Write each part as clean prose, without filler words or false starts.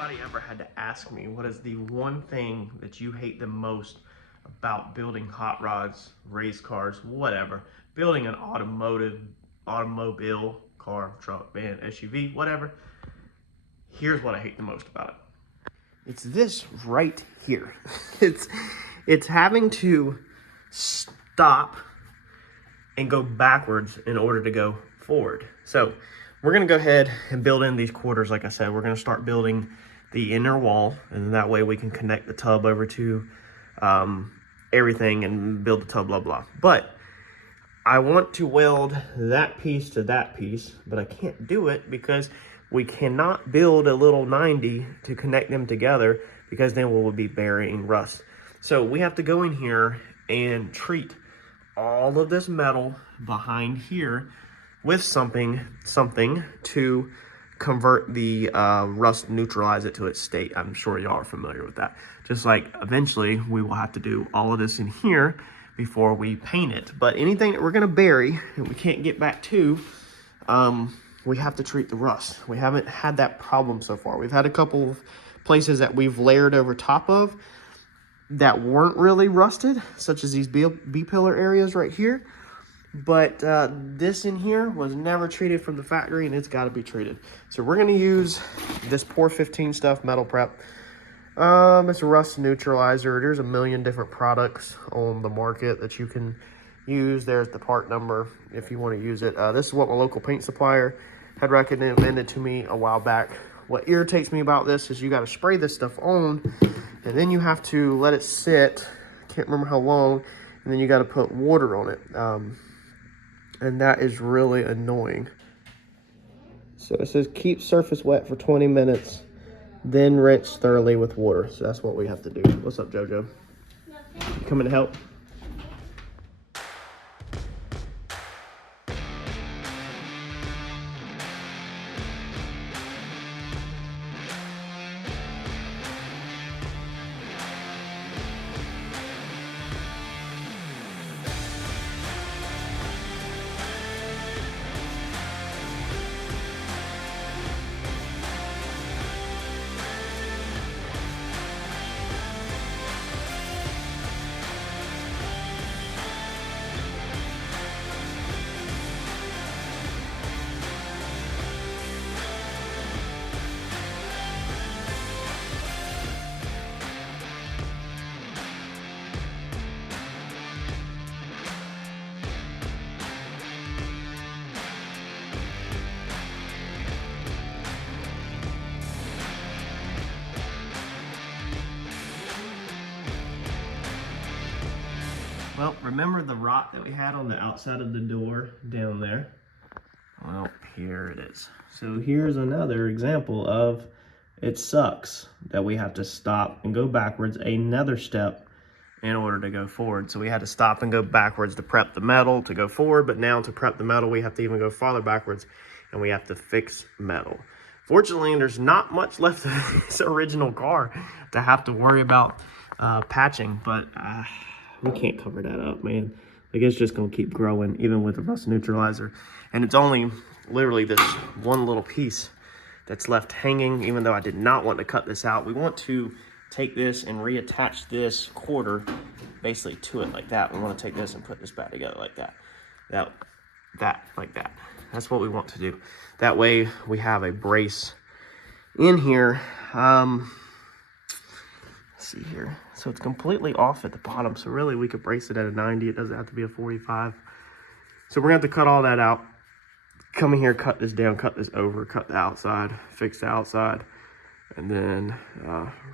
anybody ever had to ask me what is the one thing that you hate the most about building hot rods, race cars, whatever, building an automobile, car, truck, van, SUV, whatever, here's what I hate the most about it. It's this right here. It's having to stop and go backwards in order to go forward. So we're gonna go ahead and build in these quarters. Like I said, we're gonna start building the inner wall, and that way we can connect the tub over to everything and build the tub, blah, blah. But I want to weld that piece to that piece, but I can't do it because we cannot build a little 90 to connect them together, because then we'll be burying rust. So we have to go in here and treat all of this metal behind here with something to convert the rust, neutralize it to its state. I'm sure y'all are familiar with that. Just like eventually we will have to do all of this in here before we paint it. But anything that we're gonna bury and we can't get back to, we have to treat the rust. We haven't had that problem so far. We've had a couple of places that we've layered over top of that weren't really rusted, such as these B-pillar areas right here. But this in here was never treated from the factory, and it's got to be treated. So we're going to use this Pour 15 stuff metal prep. It's a rust neutralizer. There's a million different products on the market that you can use. There's the part number if you want to use it. This is what my local paint supplier had recommended to me a while back. What irritates me about this is you got to spray this stuff on, and then you have to let it sit. Can't remember how long, and then you got to put water on it. And that is really annoying. So it says keep surface wet for 20 minutes, then rinse thoroughly with water. So that's what we have to do. What's up, JoJo? Nothing. You coming to help? Well, remember the rot that we had on the outside of the door down there? Well, here it is. So here's another example of it sucks that we have to stop and go backwards another step in order to go forward. So we had to stop and go backwards to prep the metal to go forward, but now to prep the metal, we have to even go farther backwards, and we have to fix metal. Fortunately, there's not much left of this original car to have to worry about patching, but we can't cover that up, man. Like, it's just gonna keep growing, even with the rust neutralizer. And it's only literally this one little piece that's left hanging, even though I did not want to cut this out. We want to take this and reattach this quarter basically to it like that. We want to take this and put this back together like that. Like that. That's what we want to do. That way we have a brace in here. Let's see here. So it's completely off at the bottom. So really we could brace it at a 90. It doesn't have to be a 45. So we're gonna have to cut all that out. Come in here, cut this down, cut this over, cut the outside, fix the outside, and then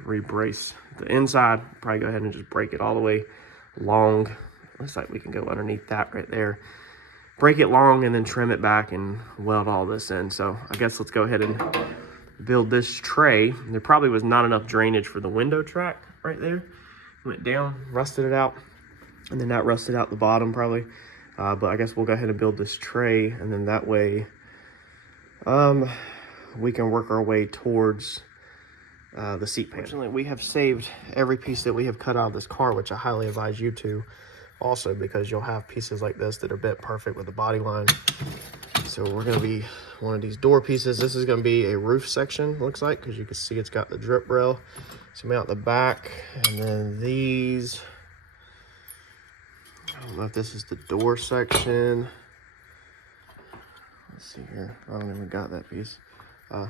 re-brace the inside. Probably go ahead and just break it all the way long. Looks like we can go underneath that right there. Break it long and then trim it back and weld all this in. So I guess let's go ahead and build this tray. There probably was not enough drainage for the window track right there. Went down, rusted it out, and then that rusted out the bottom probably. But I guess we'll go ahead and build this tray, and then that way we can work our way towards the seat pan. Fortunately, we have saved every piece that we have cut out of this car, which I highly advise you to also, because you'll have pieces like this that are bent perfect with the body line. So we're going to be one of these door pieces. This is going to be a roof section, looks like, because you can see it's got the drip rail. So out the back, and then these, I don't know if this is the door section. Let's see here. I don't even got that piece.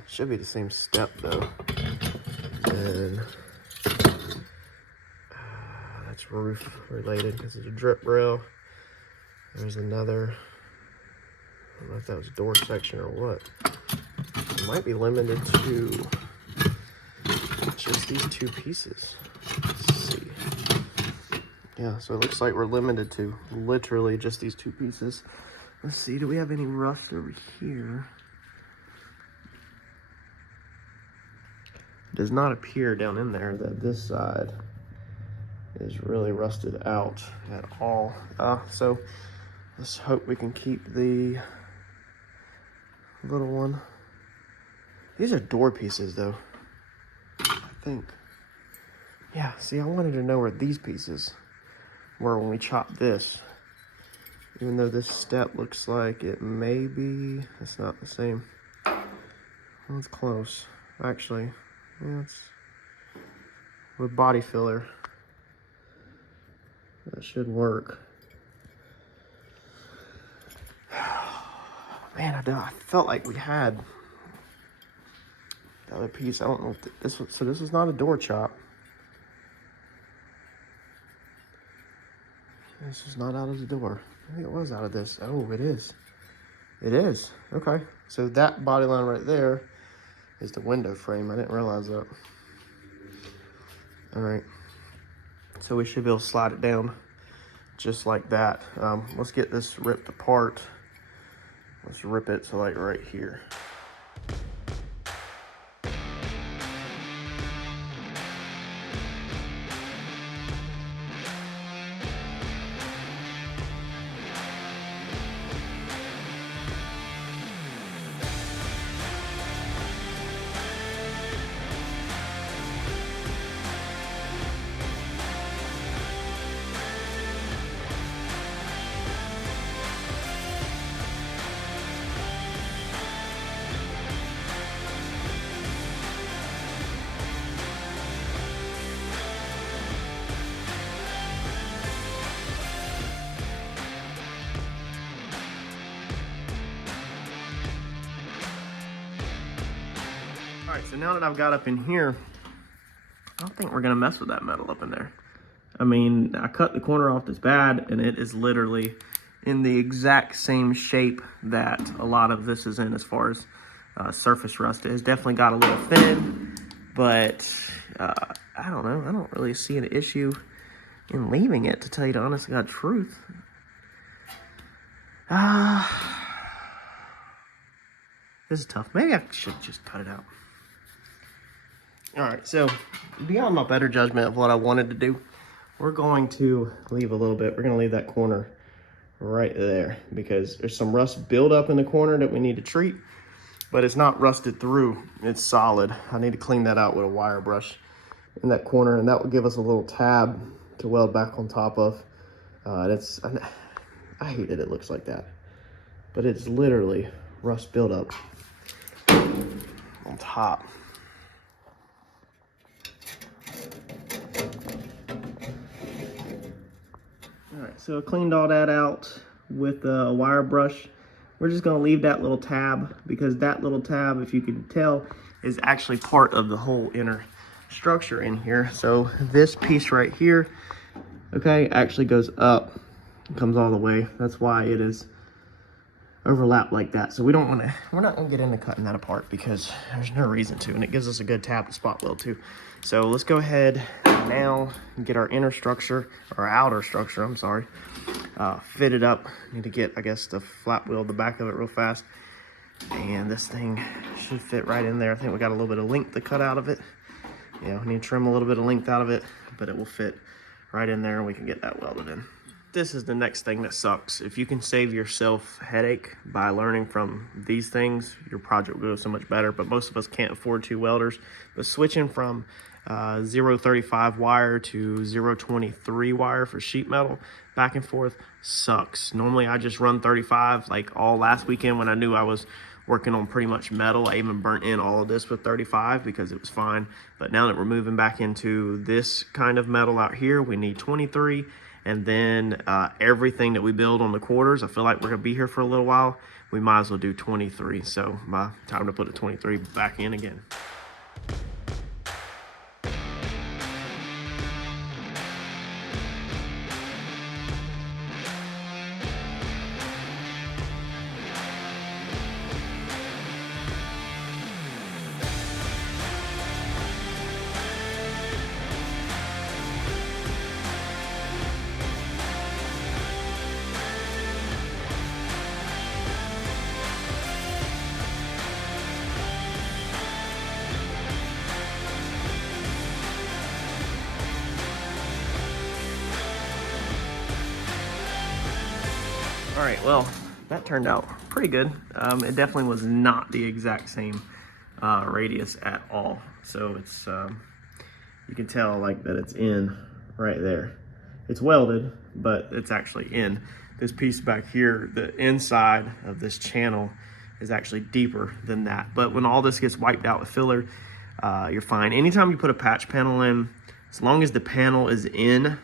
Should be the same step though. And that's roof related because it's a drip rail. There's another. I don't know if that was door section or what. It might be limited to just these two pieces. Let's see. Yeah, so it looks like we're limited to literally just these two pieces. Let's see, do we have any rust over here? It does not appear down in there that this side is really rusted out at all. So let's hope we can keep the little one. These are door pieces though, I think. Yeah, see, I wanted to know where these pieces were when we chopped this. Even though this step looks like it may be, it's not the same. Well, it's close. Actually, yeah, it's with body filler. That should work. Man, I felt like we had the other piece. I don't know if this was, so this was not a door chop. This is not out of the door. I think it was out of this. Oh, it is. It is. Okay. So that body line right there is the window frame. I didn't realize that. All right. So we should be able to slide it down just like that. Let's get this ripped apart. Let's rip it so like right here. All right, so now that I've got up in here, I don't think we're gonna mess with that metal up in there. I mean, I cut the corner off this bad and it is literally in the exact same shape that a lot of this is in as far as surface rust. It has definitely got a little thin, but I don't know. I don't really see an issue in leaving it, to tell you the honest to God truth. This is tough. Maybe I should just cut it out. All right, so beyond my better judgment of what I wanted to do, we're going to leave a little bit. We're gonna leave that corner right there because there's some rust buildup in the corner that we need to treat, but it's not rusted through, it's solid. I need to clean that out with a wire brush in that corner, and that will give us a little tab to weld back on top of. I hate that it looks like that, but it's literally rust buildup on top. All right, so I cleaned all that out with a wire brush. We're just gonna leave that little tab because that little tab, if you can tell, is actually part of the whole inner structure in here. So this piece right here, okay, actually goes up, comes all the way. That's why it is overlapped like that. So we're not gonna get into cutting that apart because there's no reason to, and it gives us a good tab to spot weld too. So let's go ahead now and get our inner structure, or outer structure, I'm sorry, fitted up. Need to get, I guess, the flat wheel, the back of it real fast. And this thing should fit right in there. I think we got a little bit of length to cut out of it. Yeah, we need to trim a little bit of length out of it, but it will fit right in there and we can get that welded in. This is the next thing that sucks. If you can save yourself headache by learning from these things, your project will go so much better, but most of us can't afford two welders. But switching from 0.35 wire to 0.23 wire for sheet metal back and forth sucks. Normally I just run 35, like all last weekend when I knew I was working on pretty much metal. I even burnt in all of this with 35 because it was fine. But now that we're moving back into this kind of metal out here, we need 23. And then everything that we build on the quarters, I feel like we're gonna be here for a little while. We might as well do 23. So time to put the 23 back in again. All right, well, that turned out pretty good. It definitely was not the exact same radius at all. So it's, you can tell like that it's in right there. It's welded, but it's actually in. This piece back here, the inside of this channel is actually deeper than that. But when all this gets wiped out with filler, you're fine. Anytime you put a patch panel in, as long as the panel is in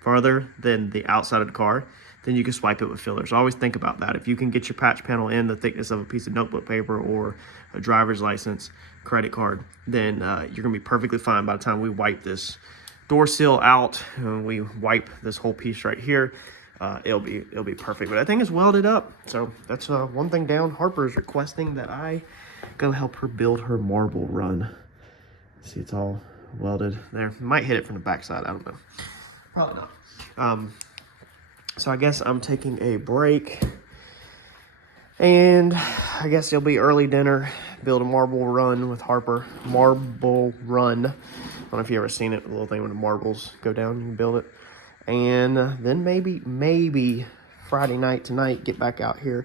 farther than the outside of the car, then you can swipe it with fillers. Always think about that. If you can get your patch panel in the thickness of a piece of notebook paper or a driver's license, credit card, then you're gonna be perfectly fine by the time we wipe this door seal out and we wipe this whole piece right here. It'll be perfect. But I think it's welded up. So that's one thing down. Harper is requesting that I go help her build her marble run. See, it's all welded there. Might hit it from the backside, I don't know. Probably not. So I guess I'm taking a break, and I guess it'll be early dinner, build a marble run with Harper. Marble run. I don't know if you ever seen it, the little thing when the marbles go down, you can build it. And then maybe Friday night tonight, get back out here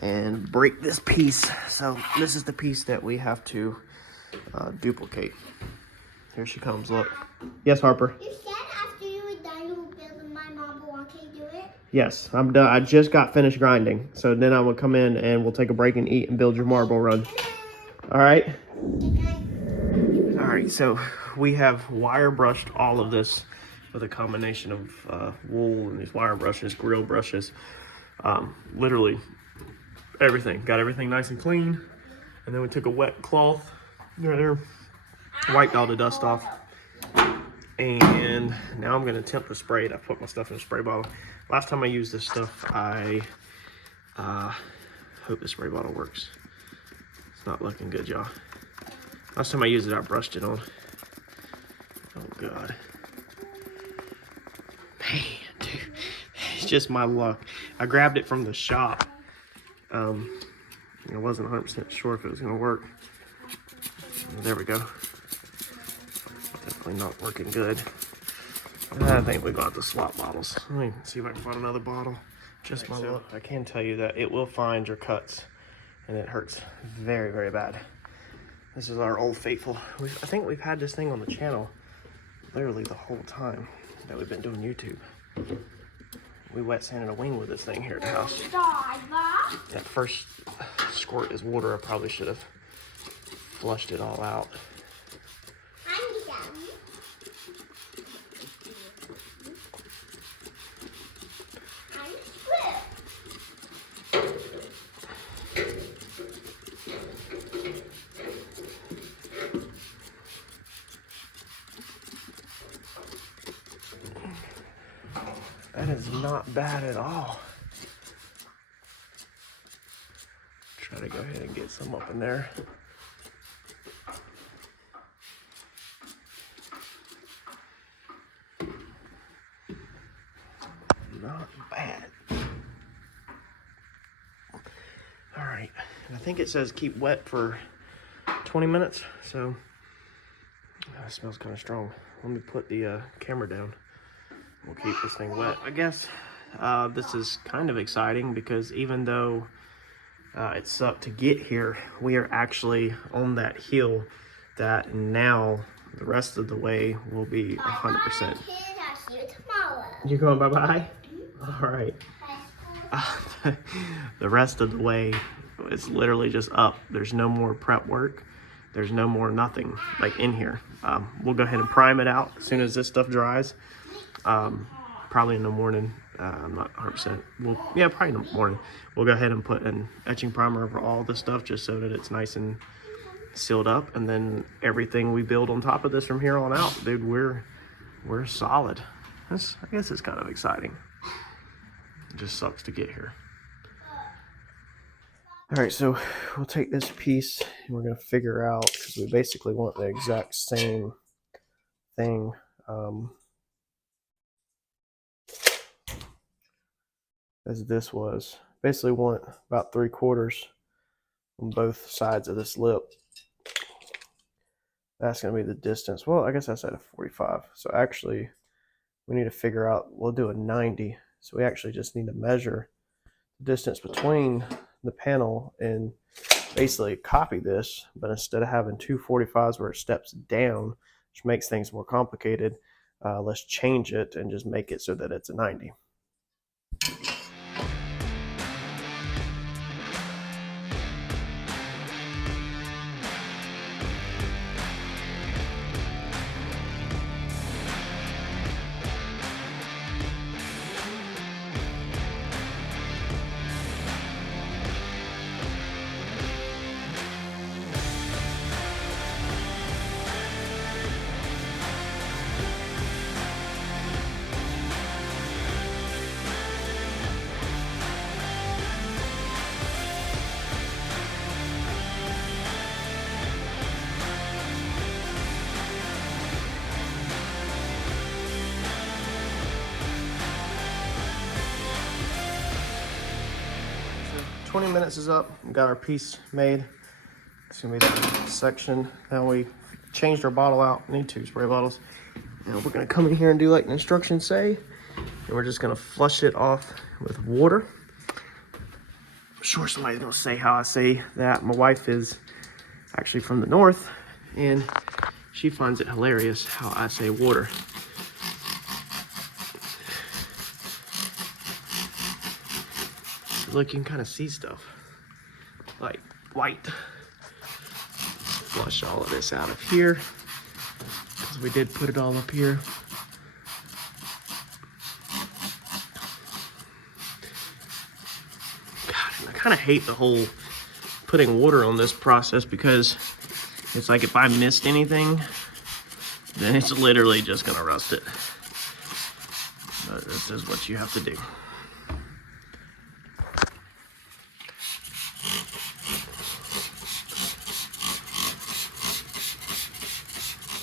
and break this piece. So this is the piece that we have to duplicate. Here she comes, look. Yes, Harper? You said after you were done, you were building my marble one. Can you do it? Yes, I'm done. I just got finished grinding. So then I will come in and we'll take a break and eat and build your marble run. All right? All right, so we have wire brushed all of this with a combination of wool and these wire brushes, grill brushes. Literally everything. Got everything nice and clean. And then we took a wet cloth right there, wiped all the dust off. And now I'm gonna attempt to spray it. I put my stuff in a spray bottle. Last time I used this stuff, I hope the spray bottle works. It's not looking good, y'all. Last time I used it, I brushed it on. Oh God. Man, dude, it's just my luck. I grabbed it from the shop. I wasn't 100% sure if it was gonna work. There we go. Definitely not working good. I think we got the swap bottles. Let me see if I can find another bottle. Just my luck. I can tell you that it will find your cuts, and it hurts very, very bad. This is our Old Faithful. I think we've had this thing on the channel literally the whole time that we've been doing YouTube. We wet sanded a wing with this thing here at the house. That first squirt is water. I probably should have flushed it all out. That is not bad at all. Try to go ahead and get some up in there. Not bad. All right, and I think it says keep wet for 20 minutes, so that smells kind of strong. Let me put the camera down. We'll keep this thing wet. I guess this is kind of exciting because even though it sucked to get here, we are actually on that hill that now the rest of the way will be 100%. You going bye-bye? All right. The rest of the way It's literally just up. There's no more prep work. There's no more nothing like in here. We'll go ahead and prime it out as soon as this stuff dries. Probably in the morning. I'm not 100%. Yeah, probably in the morning. We'll go ahead and put an etching primer over all this stuff just so that it's nice and sealed up. And then everything we build on top of this from here on out, dude, we're solid. I guess it's kind of exciting. It just sucks to get here. All right, so we'll take this piece and we're gonna figure out, because we basically want the exact same thing. As this was. Basically want about 3/4 on both sides of this lip. That's gonna be the distance. Well, I guess that's at a 45. So actually we need to figure out, we'll do a 90. So we actually just need to measure the distance between the panel and basically copy this, but instead of having two 45s where it steps down, which makes things more complicated, let's change it and just make it so that it's a 90. So 20 minutes is up. We got our piece made. It's gonna be the section. Now we changed our bottle out. We need 2 spray bottles. Now we're gonna come in here and do like the instructions say, and we're just gonna flush it off with water. I'm sure somebody's gonna say how I say that. My wife is actually from the north, and she finds it hilarious how I say water. Look, you can kind of see stuff like white. Flush all of this out of here because we did put it all up here. God, I kind of hate the whole putting water on this process, because it's like if I missed anything, then it's literally just gonna rust it. But this is what you have to do.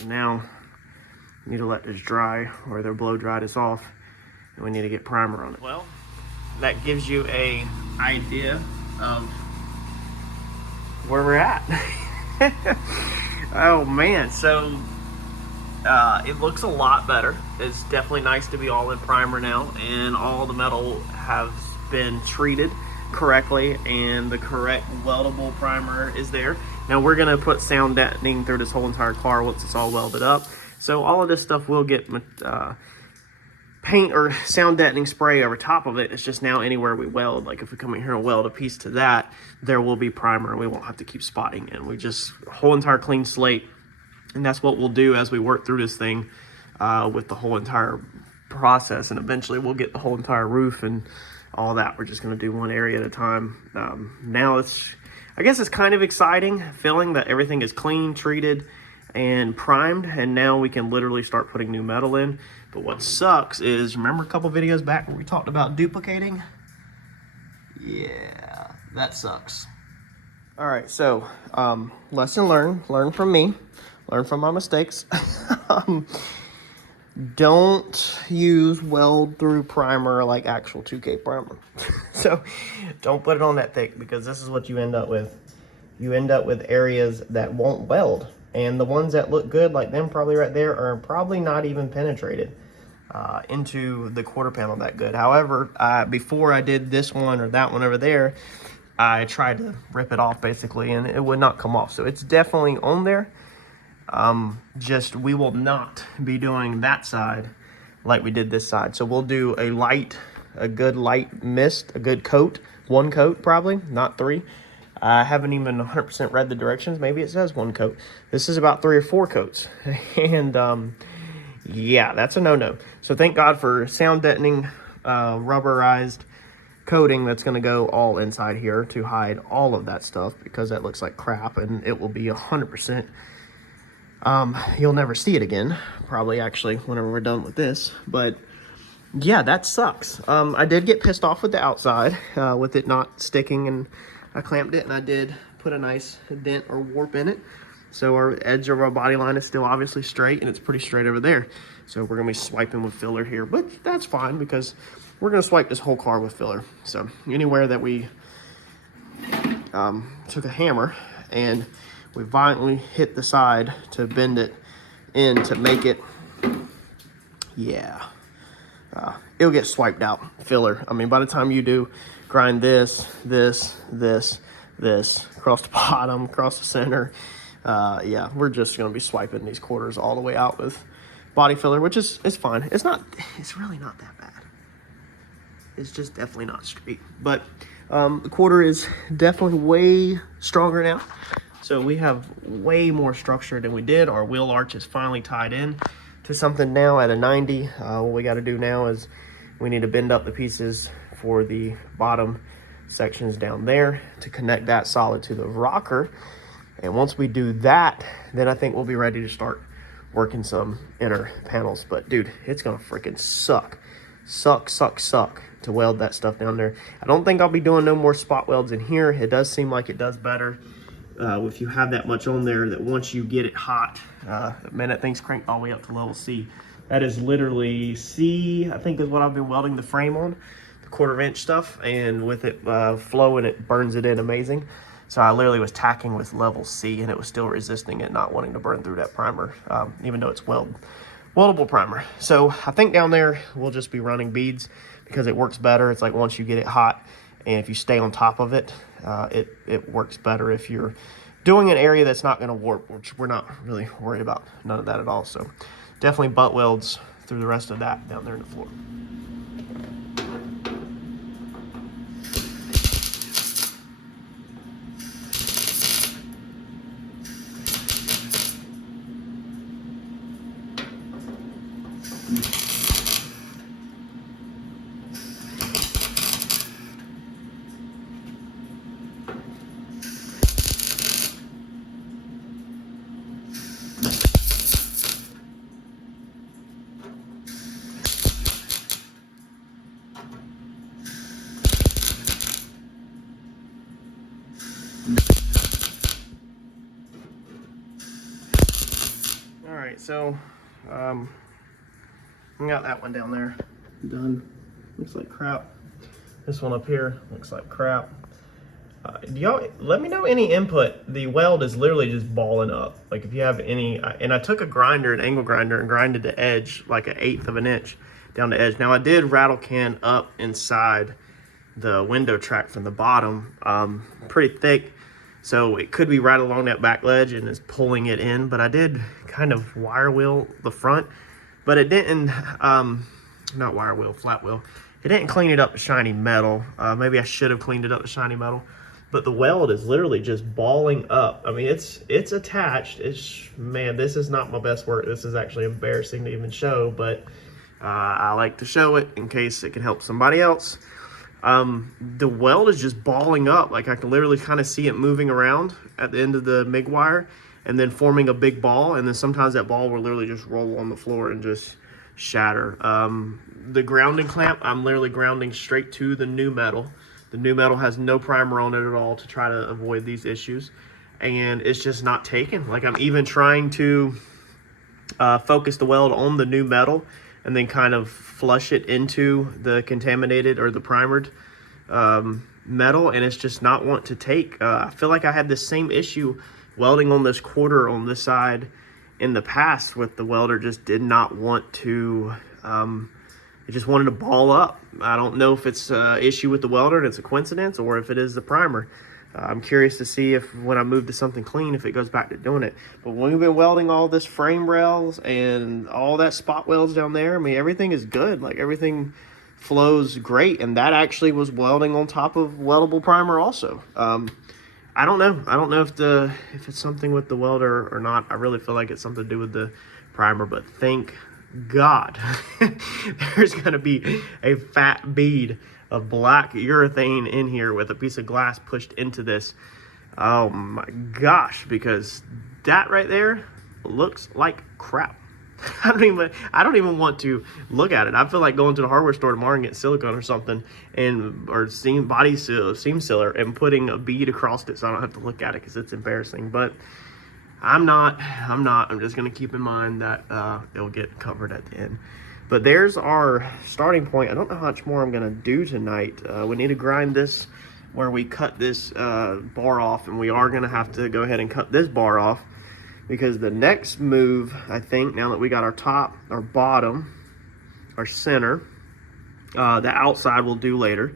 Now we need to let this dry, or they'll blow dry this off, and we need to get primer on it. Well, that gives you a idea of where we're at. Oh man, so it looks a lot better. It's definitely nice to be all in primer now, and all the metal has been treated correctly, and the correct weldable primer is there. Now we're gonna put sound deadening through this whole entire car once it's all welded up. So all of this stuff will get paint or sound deadening spray over top of it. It's just now anywhere we weld, like if we come in here and weld a piece to that, there will be primer and we won't have to keep spotting it. We just whole entire clean slate. And that's what we'll do as we work through this thing with the whole entire process. And eventually we'll get the whole entire roof and all that. We're just gonna do one area at a time. Now I guess it's kind of exciting feeling that everything is clean, treated, and primed, and now we can literally start putting new metal in. But what sucks is, remember a couple videos back where we talked about duplicating? Yeah, that sucks. All right, so lesson learned. Learn from me. Learn from my mistakes. Don't use weld through primer like actual 2K primer. So don't put it on that thick, because this is what you end up with. You end up with areas that won't weld, and the ones that look good, like them probably right there, are probably not even penetrated into the quarter panel that good. However, before I did this one or that one over there, I tried to rip it off basically, and it would not come off. So it's definitely on there. Just we will not be doing that side like we did this side. So we'll do a good light mist, a good coat, 1 coat probably, not 3, I haven't even 100% read the directions. Maybe it says 1 coat. This is about 3 or 4 coats. And yeah, that's a no-no. So thank God for sound deadening rubberized coating that's going to go all inside here to hide all of that stuff, because that looks like crap and it will be 100%. You'll never see it again, probably, actually, whenever we're done with this. But yeah, that sucks. I did get pissed off with the outside, with it not sticking, and I clamped it, and I did put a nice dent or warp in it. So our edge of our body line is still obviously straight, and it's pretty straight over there. So we're gonna be swiping with filler here, but that's fine because we're gonna swipe this whole car with filler. So anywhere that we took a hammer and we violently hit the side to bend it in to make it, yeah, it'll get swiped out, filler. I mean, by the time you do grind this, across the bottom, across the center, yeah, we're just going to be swiping these quarters all the way out with body filler, which is fine. It's really not that bad. It's just definitely not straight. But the quarter is definitely way stronger now. So we have way more structure than we did. Our wheel arch is finally tied in to something now at a 90. What we got to do now is we need to bend up the pieces for the bottom sections down there to connect that solid to the rocker. And once we do that, then I think we'll be ready to start working some inner panels. But dude, it's gonna freaking suck to weld that stuff down there. I don't think I'll be doing no more spot welds in here. It does seem like it does better if you have that much on there, that once you get it hot, man, that thing's cranked all the way up to level C. That is literally C, I think, is what I've been welding the frame on, the 1/4 inch stuff, and with it flowing, it burns it in amazing. So I literally was tacking with level C, and it was still resisting it, not wanting to burn through that primer, even though it's weldable primer. So I think down there we'll just be running beads because it works better. It's like once you get it hot, and if you stay on top of it, it works better if you're doing an area that's not going to warp, which we're not really worried about, none of that at all. So definitely butt welds through the rest of that down there in the floor. Alright, so we got that one down there done. Looks like crap. This one up here looks like crap. Y'all let me know any input. The weld is literally just balling up. Like if you have any, and I took a grinder, an angle grinder, and grinded the edge like 1/8 of an inch down the edge. Now I did rattle can up inside the window track from the bottom, pretty thick. So it could be right along that back ledge and is pulling it in, but I did kind of wire wheel the front, but it didn't, not wire wheel, flat wheel. It didn't clean it up to shiny metal. Maybe I should have cleaned it up to shiny metal, but the weld is literally just balling up. I mean, it's attached. Man, this is not my best work. This is actually embarrassing to even show, but I like to show it in case it can help somebody else. The weld is just balling up. Like I can literally kind of see it moving around at the end of the MIG wire and then forming a big ball. And then sometimes that ball will literally just roll on the floor and just shatter. The grounding clamp, I'm literally grounding straight to the new metal. The new metal has no primer on it at all to try to avoid these issues. And it's just not taking. Like I'm even trying to focus the weld on the new metal and then kind of flush it into the contaminated or the primered metal, and it's just not want to take. I feel like I had the same issue welding on this quarter on this side in the past with the welder just did not want to, it just wanted to ball up. I don't know if it's an issue with the welder and it's a coincidence or if it is the primer. I'm curious to see if when I move to something clean, if it goes back to doing it. But when we've been welding all this frame rails and all that spot welds down there, I mean, everything is good. Like everything flows great. And that actually was welding on top of weldable primer also. I don't know. I don't know if it's something with the welder or not. I really feel like it's something to do with the primer, but thank God there's gonna be a fat bead of black urethane in here with a piece of glass pushed into this. Oh my gosh, because that right there looks like crap. I don't even want to look at it. I feel like going to the hardware store tomorrow and getting silicone or something, or seam sealer and putting a bead across it so I don't have to look at it because it's embarrassing. But I'm not. I'm just gonna keep in mind that it'll get covered at the end. But there's our starting point. I don't know how much more I'm gonna do tonight. We need to grind this where we cut this bar off, and we are gonna have to go ahead and cut this bar off. Because the next move, I think, now that we got our top, our bottom, our center, the outside we'll do later.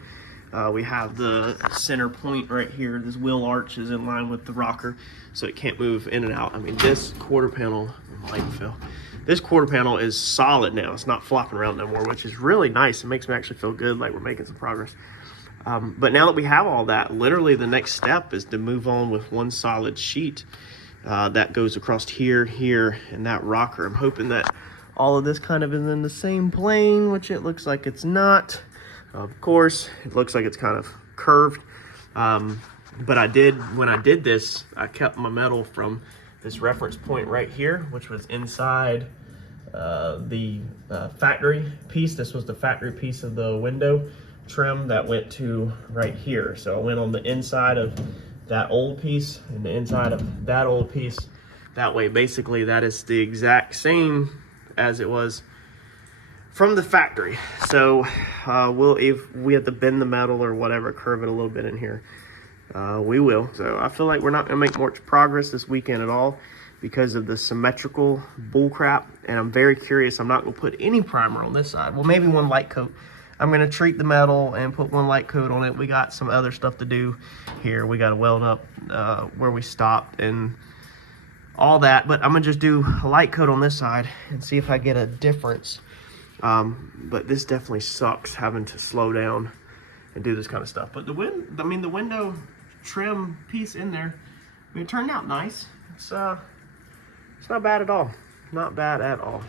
We have the center point right here. This wheel arch is in line with the rocker, so it can't move in and out. I mean, this quarter panel, this quarter panel is solid now. It's not flopping around no more, which is really nice. It makes me actually feel good, like we're making some progress. But now that we have all that, literally the next step is to move on with one solid sheet. That goes across here, and that rocker. I'm hoping that all of this kind of is in the same plane, which it looks like it's not. Of course, it looks like it's kind of curved. But when I did this, I kept my metal from this reference point right here, which was inside the factory piece. This was the factory piece of the window trim that went to right here. So I went on the inside of that old piece and the inside of that old piece. That way, basically, that is the exact same as it was from the factory. So if we have to bend the metal or whatever, curve it a little bit in here, we will. So I feel like we're not gonna make much progress this weekend at all because of the symmetrical bull crap. And I'm very curious. I'm not gonna put any primer on this side. Well, maybe one light coat. I'm gonna treat the metal and put one light coat on it. We got some other stuff to do here. We gotta weld up where we stopped and all that, but I'm gonna just do a light coat on this side and see if I get a difference. But this definitely sucks having to slow down and do this kind of stuff. But the window trim piece in there, I mean, it turned out nice. It's not bad at all. Not bad at all.